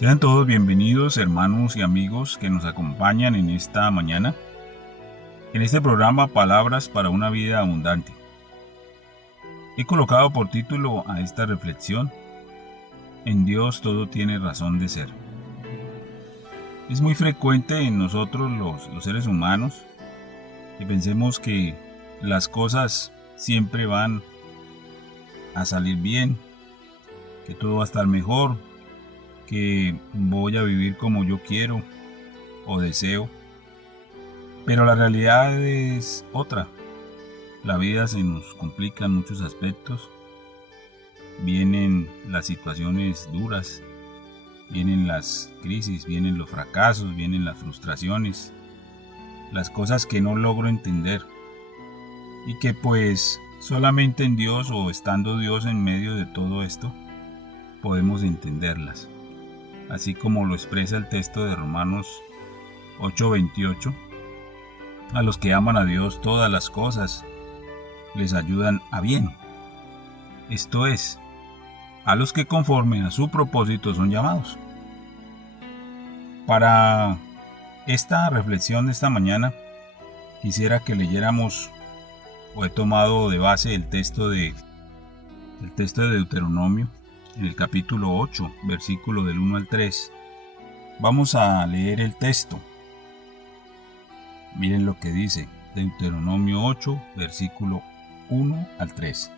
Sean todos bienvenidos, hermanos y amigos que nos acompañan en esta mañana, en este programa Palabras para una vida abundante. He colocado por título a esta reflexión: En Dios todo tiene razón de ser. Es muy frecuente en nosotros los seres humanos que pensemos que las cosas siempre van a salir bien, que todo va a estar mejor, que voy a vivir como yo quiero o deseo. Pero la realidad es otra. La vida se nos complica en muchos aspectos. Vienen las situaciones duras, vienen las crisis, vienen los fracasos, vienen las frustraciones, las cosas que no logro entender y que pues solamente en Dios o estando Dios en medio de todo esto podemos entenderlas. Así como lo expresa el texto de Romanos 8:28, a los que aman a Dios todas las cosas les ayudan a bien. Esto es, a los que conforme a su propósito son llamados. Para esta reflexión de esta mañana, quisiera que leyéramos, o he tomado de base el texto de Deuteronomio, en el capítulo 8, versículo del 1 al 3. Vamos a leer el texto. Miren lo que dice Deuteronomio 8, versículo 1 al 3.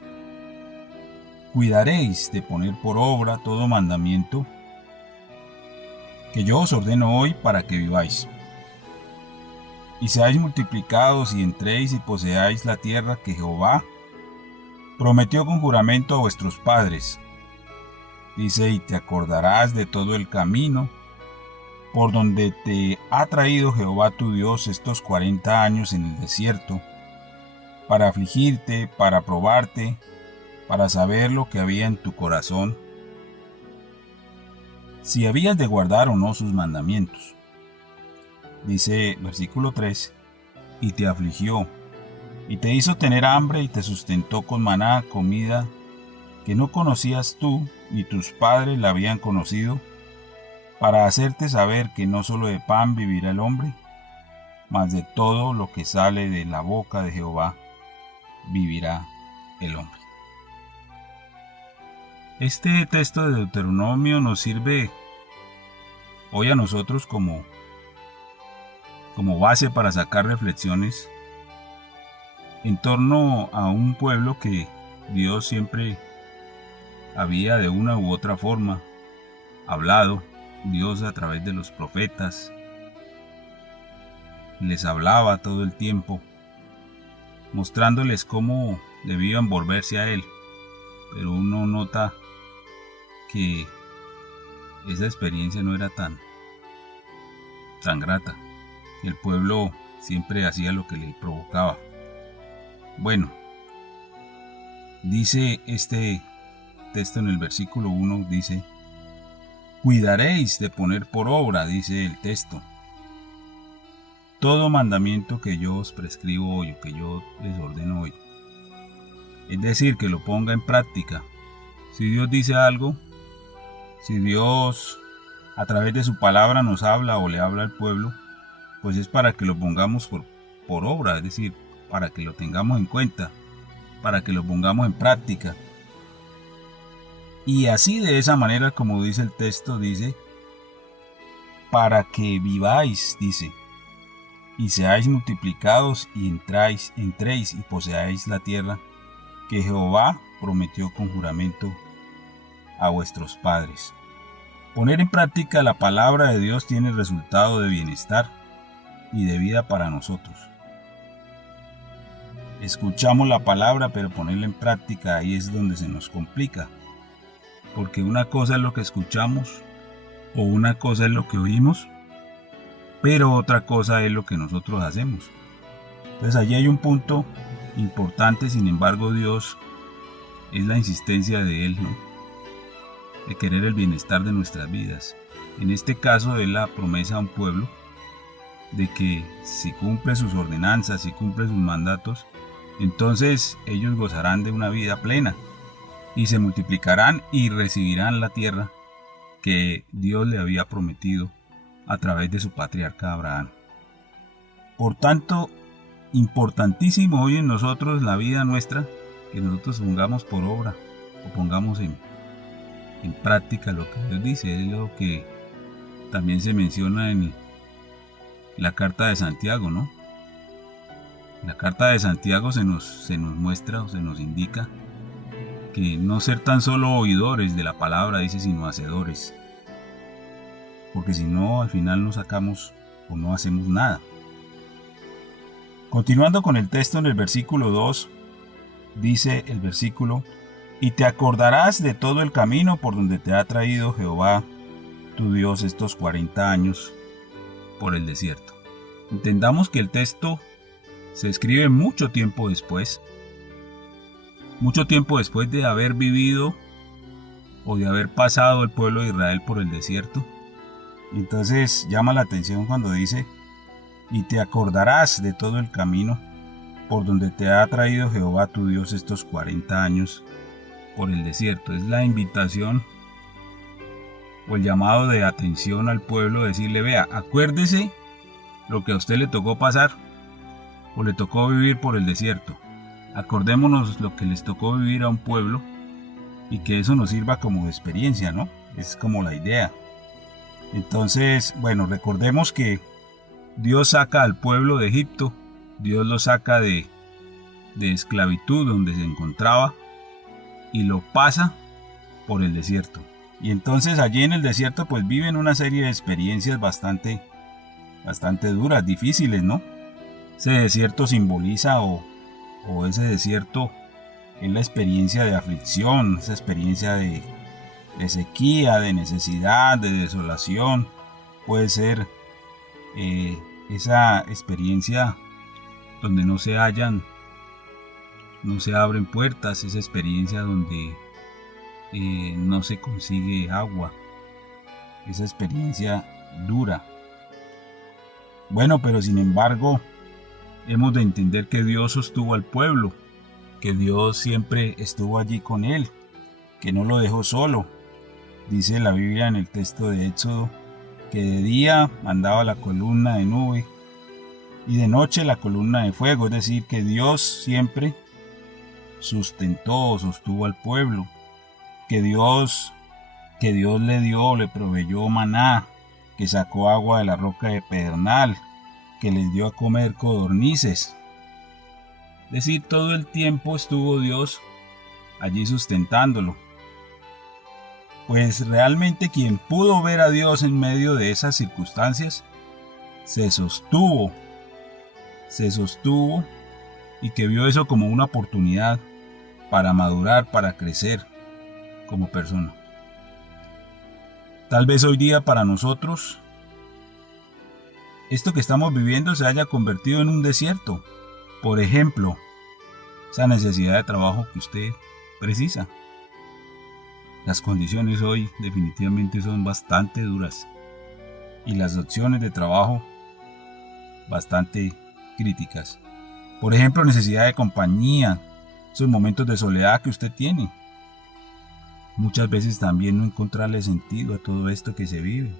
Cuidaréis de poner por obra todo mandamiento que yo os ordeno hoy para que viváis, y seáis multiplicados y entréis y poseáis la tierra que Jehová prometió con juramento a vuestros padres. Dice, y te acordarás de todo el camino por donde te ha traído Jehová tu Dios estos 40 años en el desierto, para afligirte, para probarte, para saber lo que había en tu corazón, si habías de guardar o no sus mandamientos. Dice versículo 3, y te afligió, y te hizo tener hambre, y te sustentó con maná, comida que no conocías tú, ni tus padres la habían conocido, para hacerte saber que no solo de pan vivirá el hombre, mas de todo lo que sale de la boca de Jehová vivirá el hombre. Este texto de Deuteronomio nos sirve hoy a nosotros como base para sacar reflexiones en torno a un pueblo que Dios siempre había de una u otra forma hablado. Dios a través de los profetas les hablaba todo el tiempo, mostrándoles cómo debían volverse a Él. Pero uno nota que esa experiencia no era tan grata, que el pueblo siempre hacía lo que le provocaba. Bueno, dice este texto en el versículo 1, dice, cuidaréis de poner por obra, dice el texto, todo mandamiento que yo os prescribo hoy, o que yo les ordeno hoy. Es decir, que lo ponga en práctica. Si Dios dice algo, si Dios a través de su palabra nos habla o le habla al pueblo, pues es para que lo pongamos por obra, es decir, para que lo tengamos en cuenta, para que lo pongamos en práctica. Y así, de esa manera, como dice el texto, dice, para que viváis, dice, y seáis multiplicados y entréis y poseáis la tierra que Jehová prometió con juramento a vuestros padres. Poner en práctica la palabra de Dios tiene el resultado de bienestar y de vida para nosotros. Escuchamos la palabra, pero ponerla en práctica, ahí es donde se nos complica. Porque una cosa es lo que escuchamos, o una cosa es lo que oímos, pero otra cosa es lo que nosotros hacemos. Entonces allí hay un punto importante. Sin embargo, Dios es la insistencia de Él, ¿no?, de querer el bienestar de nuestras vidas. En este caso es la promesa a un pueblo de que si cumple sus ordenanzas, si cumple sus mandatos, entonces ellos gozarán de una vida plena y se multiplicarán y recibirán la tierra que Dios le había prometido a través de su patriarca Abraham. Por tanto, importantísimo hoy en nosotros, la vida nuestra, que nosotros pongamos por obra o pongamos en práctica lo que Dios dice. Es lo que también se menciona en la carta de Santiago, ¿no? En la carta de Santiago se nos muestra o se nos indica que no ser tan solo oidores de la palabra, dice, sino hacedores. Porque si no, al final no sacamos o no hacemos nada. Continuando con el texto, en el versículo 2, dice el versículo: y te acordarás de todo el camino por donde te ha traído Jehová tu Dios estos 40 años por el desierto. Entendamos que el texto se escribe mucho tiempo después de haber vivido o de haber pasado el pueblo de Israel por el desierto. Entonces llama la atención cuando dice: y te acordarás de todo el camino por donde te ha traído Jehová tu Dios estos 40 años por el desierto. Es la invitación o el llamado de atención al pueblo, decirle: vea, acuérdese lo que a usted le tocó pasar o le tocó vivir por el desierto. Acordémonos lo que les tocó vivir a un pueblo y que eso nos sirva como experiencia, ¿no? Es como la idea. Entonces, bueno, recordemos que Dios saca al pueblo de Egipto, Dios lo saca de esclavitud donde se encontraba y lo pasa por el desierto. Y entonces allí en el desierto pues viven una serie de experiencias bastante duras, difíciles, ¿no? Ese desierto simboliza o ese desierto es la experiencia de aflicción, esa experiencia de sequía, de necesidad, de desolación. Puede ser esa experiencia donde no se abren puertas, esa experiencia donde no se consigue agua, esa experiencia dura. Bueno, pero sin embargo, hemos de entender que Dios sostuvo al pueblo, que Dios siempre estuvo allí con él, que no lo dejó solo. Dice la Biblia en el texto de Éxodo que de día andaba la columna de nube y de noche la columna de fuego, es decir, que Dios siempre sostuvo al pueblo, que Dios le proveyó maná, que sacó agua de la roca de pedernal, que les dio a comer codornices. Es decir, todo el tiempo estuvo Dios allí sustentándolo. Pues realmente quien pudo ver a Dios en medio de esas circunstancias se sostuvo y que vio eso como una oportunidad para madurar, para crecer como persona. Tal vez hoy día para nosotros esto que estamos viviendo se haya convertido en un desierto. Por ejemplo, esa necesidad de trabajo que usted precisa. Las condiciones hoy definitivamente son bastante duras y las opciones de trabajo bastante críticas. Por ejemplo, necesidad de compañía, esos momentos de soledad que usted tiene. Muchas veces también no encontrarle sentido a todo esto que se vive.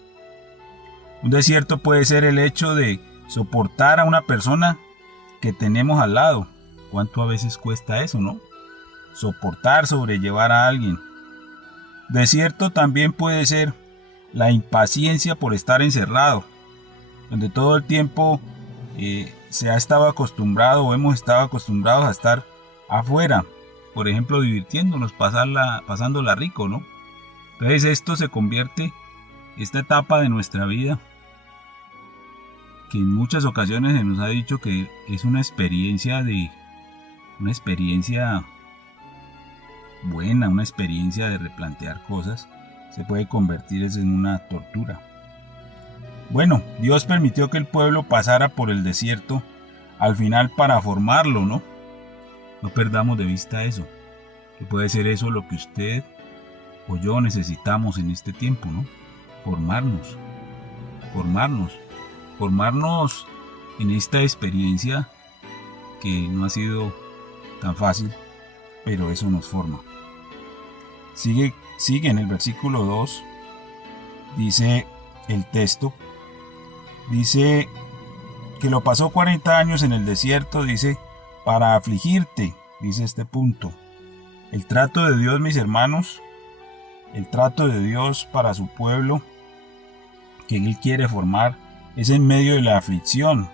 Un desierto puede ser el hecho de soportar a una persona que tenemos al lado. ¿Cuánto a veces cuesta eso, no? Soportar, sobrellevar a alguien. Desierto también puede ser la impaciencia por estar encerrado, donde todo el tiempo se ha estado acostumbrado o hemos estado acostumbrados a estar afuera, por ejemplo, divirtiéndonos, pasándola rico, ¿no? Entonces esto se convierte, esta etapa de nuestra vida, que en muchas ocasiones se nos ha dicho que es una experiencia buena, una experiencia de replantear cosas, se puede convertir en una tortura. Bueno, Dios permitió que el pueblo pasara por el desierto al final para formarlo, ¿no? No perdamos de vista eso, que puede ser eso lo que usted o yo necesitamos en este tiempo, ¿no? Formarnos en esta experiencia que no ha sido tan fácil, pero eso nos forma. Sigue en el versículo 2 dice el texto, dice que lo pasó 40 años en el desierto, dice, para afligirte, dice este punto. El trato de Dios, mis hermanos, el trato de Dios para su pueblo que Él quiere formar es en medio de la aflicción.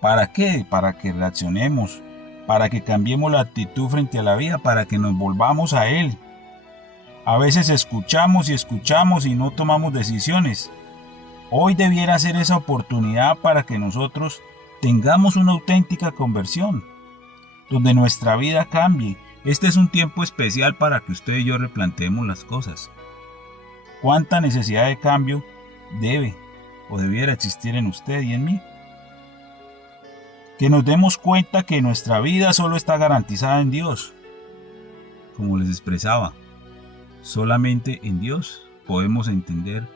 ¿Para qué? Para que reaccionemos, para que cambiemos la actitud frente a la vida, para que nos volvamos a Él. A veces escuchamos y no tomamos decisiones. Hoy debiera ser esa oportunidad para que nosotros tengamos una auténtica conversión, donde nuestra vida cambie. Este es un tiempo especial para que usted y yo replanteemos las cosas. ¿Cuánta necesidad de cambio debe o debiera existir en usted y en mí? Que nos demos cuenta que nuestra vida solo está garantizada en Dios. Como les expresaba, solamente en Dios podemos entender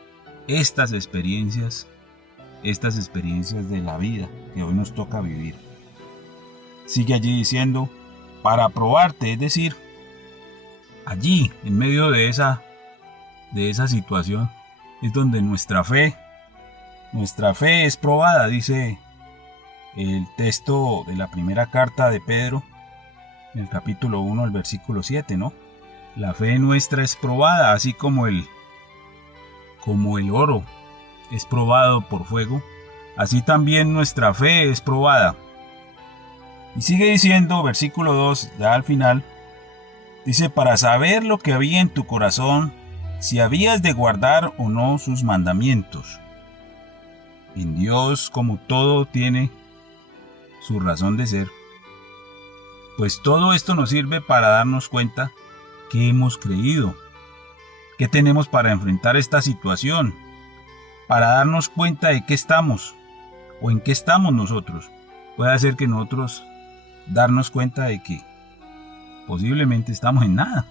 estas experiencias de la vida que hoy nos toca vivir. Sigue allí diciendo, para probarte, es decir, allí, en medio de esa situación, es donde nuestra fe es probada, dice el texto de la primera carta de Pedro, en el capítulo 1, el versículo 7, ¿no? La fe nuestra es probada, así como el oro es probado por fuego, así también nuestra fe es probada. Y sigue diciendo, versículo 2, ya al final, dice, para saber lo que había en tu corazón, si habías de guardar o no sus mandamientos. En Dios, como todo tiene su razón de ser, pues todo esto nos sirve para darnos cuenta que hemos creído, que tenemos para enfrentar esta situación, para darnos cuenta de qué estamos o en qué estamos nosotros. Puede hacer que nosotros darnos cuenta de que posiblemente estamos en nada.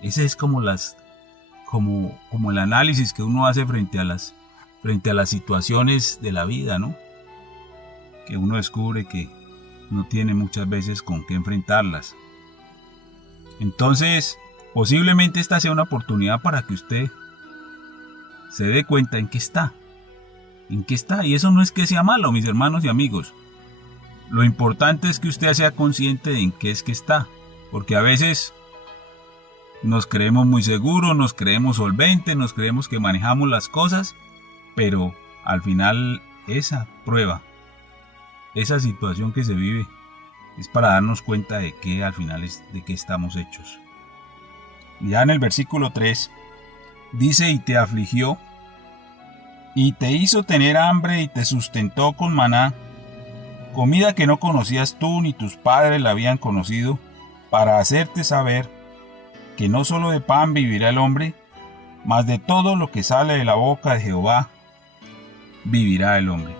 Ese es como el análisis que uno hace frente a las situaciones de la vida, ¿no? Que uno descubre que no tiene muchas veces con qué enfrentarlas. Entonces, posiblemente esta sea una oportunidad para que usted se dé cuenta en qué está. Y eso no es que sea malo, mis hermanos y amigos. Lo importante es que usted sea consciente de en qué es que está. Porque a veces nos creemos muy seguros, nos creemos solventes, nos creemos que manejamos las cosas, pero al final esa prueba, esa situación que se vive, es para darnos cuenta de que al final es de qué estamos hechos. Ya en el versículo 3 dice, y te afligió, y te hizo tener hambre y te sustentó con maná, comida que no conocías tú ni tus padres la habían conocido, para hacerte saber que no solo de pan vivirá el hombre, mas de todo lo que sale de la boca de Jehová vivirá el hombre.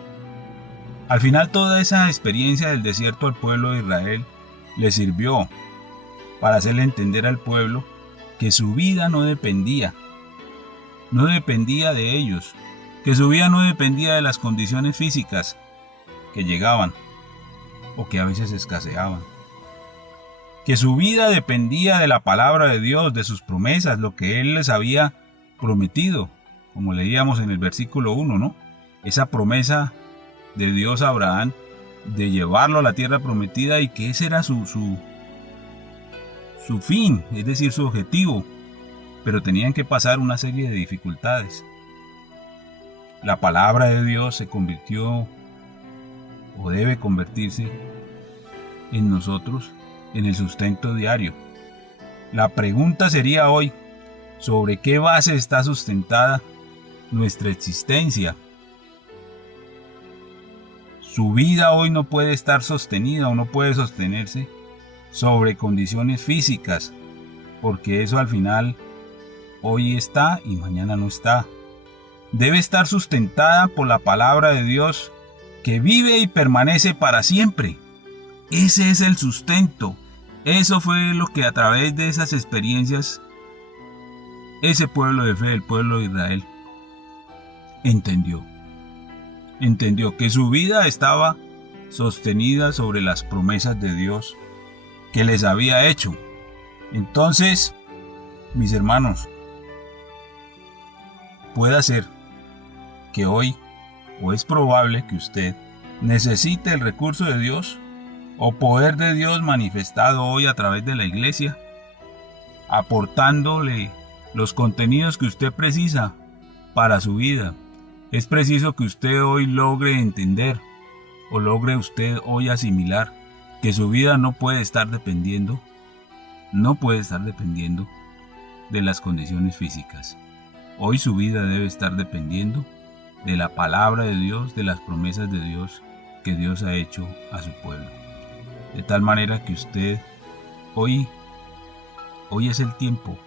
Al final toda esa experiencia del desierto al pueblo de Israel le sirvió para hacerle entender al pueblo que su vida no dependía de ellos, que su vida no dependía de las condiciones físicas que llegaban o que a veces escaseaban, que su vida dependía de la palabra de Dios, de sus promesas, lo que Él les había prometido, como leíamos en el versículo 1, ¿no? Esa promesa de Dios a Abraham de llevarlo a la tierra prometida y que ese era su fin, es decir, su objetivo, pero tenían que pasar una serie de dificultades. La palabra de Dios se convirtió o debe convertirse en nosotros en el sustento diario. La pregunta sería hoy, ¿sobre qué base está sustentada nuestra existencia? Su vida hoy no puede estar sostenida o no puede sostenerse sobre condiciones físicas, porque eso al final hoy está y mañana no está. Debe estar sustentada por la palabra de Dios que vive y permanece para siempre. Ese es el sustento. Eso fue lo que a través de esas experiencias ese pueblo de fe, el pueblo de Israel, entendió. Entendió que su vida estaba sostenida sobre las promesas de Dios que les había hecho. Entonces, mis hermanos, pueda ser que hoy, o es probable que usted necesite el recurso de Dios o poder de Dios manifestado hoy a través de la iglesia, aportándole los contenidos que usted precisa para su vida. Es preciso que usted hoy logre entender o logre usted hoy asimilar que su vida no puede estar dependiendo de las condiciones físicas. Hoy su vida debe estar dependiendo de la palabra de Dios, de las promesas de Dios que Dios ha hecho a su pueblo. De tal manera que usted hoy es el tiempo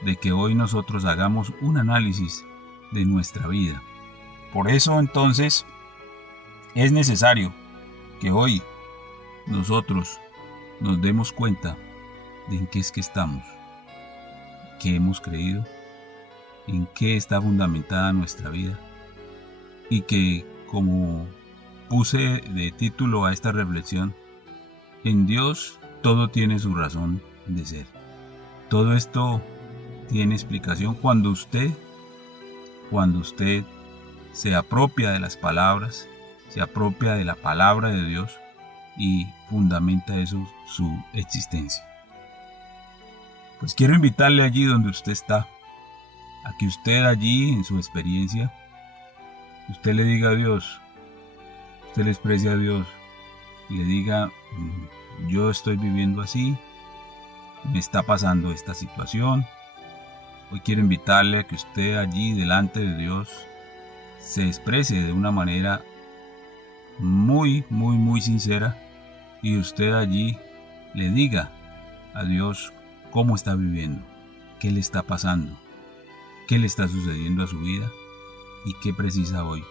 de que hoy nosotros hagamos un análisis de nuestra vida. Por eso entonces es necesario que hoy nosotros nos demos cuenta de en qué es que estamos, qué hemos creído, en qué está fundamentada nuestra vida, y que, como puse de título a esta reflexión, en Dios todo tiene su razón de ser. Todo esto tiene explicación cuando usted se apropia de las palabras, se apropia de la palabra de Dios y fundamenta eso su existencia. Pues quiero invitarle allí donde usted está, a que usted allí en su experiencia, usted le diga a Dios, usted le exprese a Dios y le diga: yo estoy viviendo así, me está pasando esta situación. Hoy quiero invitarle a que usted allí delante de Dios se exprese de una manera muy sincera, y usted allí le diga a Dios cómo está viviendo, qué le está pasando, qué le está sucediendo a su vida y qué precisa hoy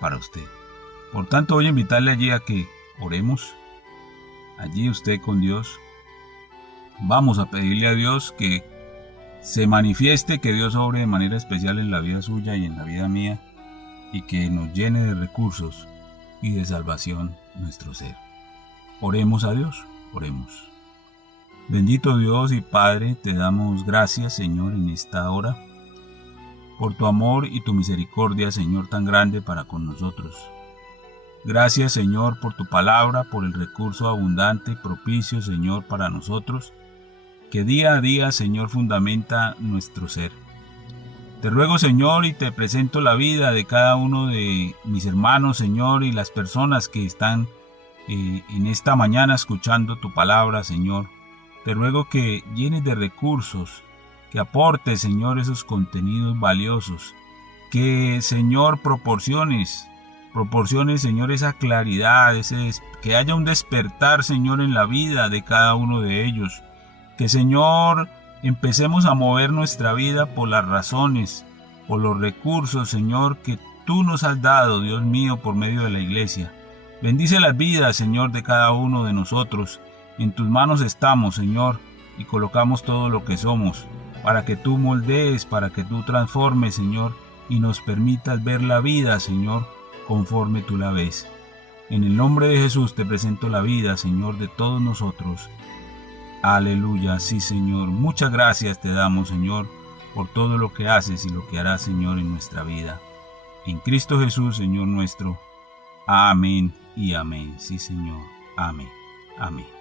para usted. Por tanto, voy a invitarle allí a que oremos. Allí usted con Dios, vamos a pedirle a Dios que se manifieste, que Dios obre de manera especial en la vida suya y en la vida mía, y que nos llene de recursos y de salvación nuestro ser. Oremos a Dios, oremos. Bendito Dios y Padre, te damos gracias, Señor, en esta hora, por tu amor y tu misericordia, Señor, tan grande para con nosotros. Gracias, Señor, por tu palabra, por el recurso abundante y propicio, Señor, para nosotros, que día a día, Señor, fundamenta nuestro ser. Te ruego, Señor, y te presento la vida de cada uno de mis hermanos, Señor, y las personas que están en esta mañana escuchando tu palabra, Señor. Te ruego que llenes de recursos, que aportes, Señor, esos contenidos valiosos, que, Señor, proporciones, Señor, esa claridad, que haya un despertar, Señor, en la vida de cada uno de ellos. Que, Señor, empecemos a mover nuestra vida por las razones, por los recursos, Señor, que tú nos has dado, Dios mío, por medio de la iglesia. Bendice las vidas, Señor, de cada uno de nosotros. En tus manos estamos, Señor, y colocamos todo lo que somos, para que tú moldees, para que tú transformes, Señor, y nos permitas ver la vida, Señor, conforme tú la ves. En el nombre de Jesús te presento la vida, Señor, de todos nosotros. Aleluya, sí, Señor. Muchas gracias te damos, Señor, por todo lo que haces y lo que harás, Señor, en nuestra vida. En Cristo Jesús, Señor nuestro. Amén y amén. Sí, Señor. Amén. Amén.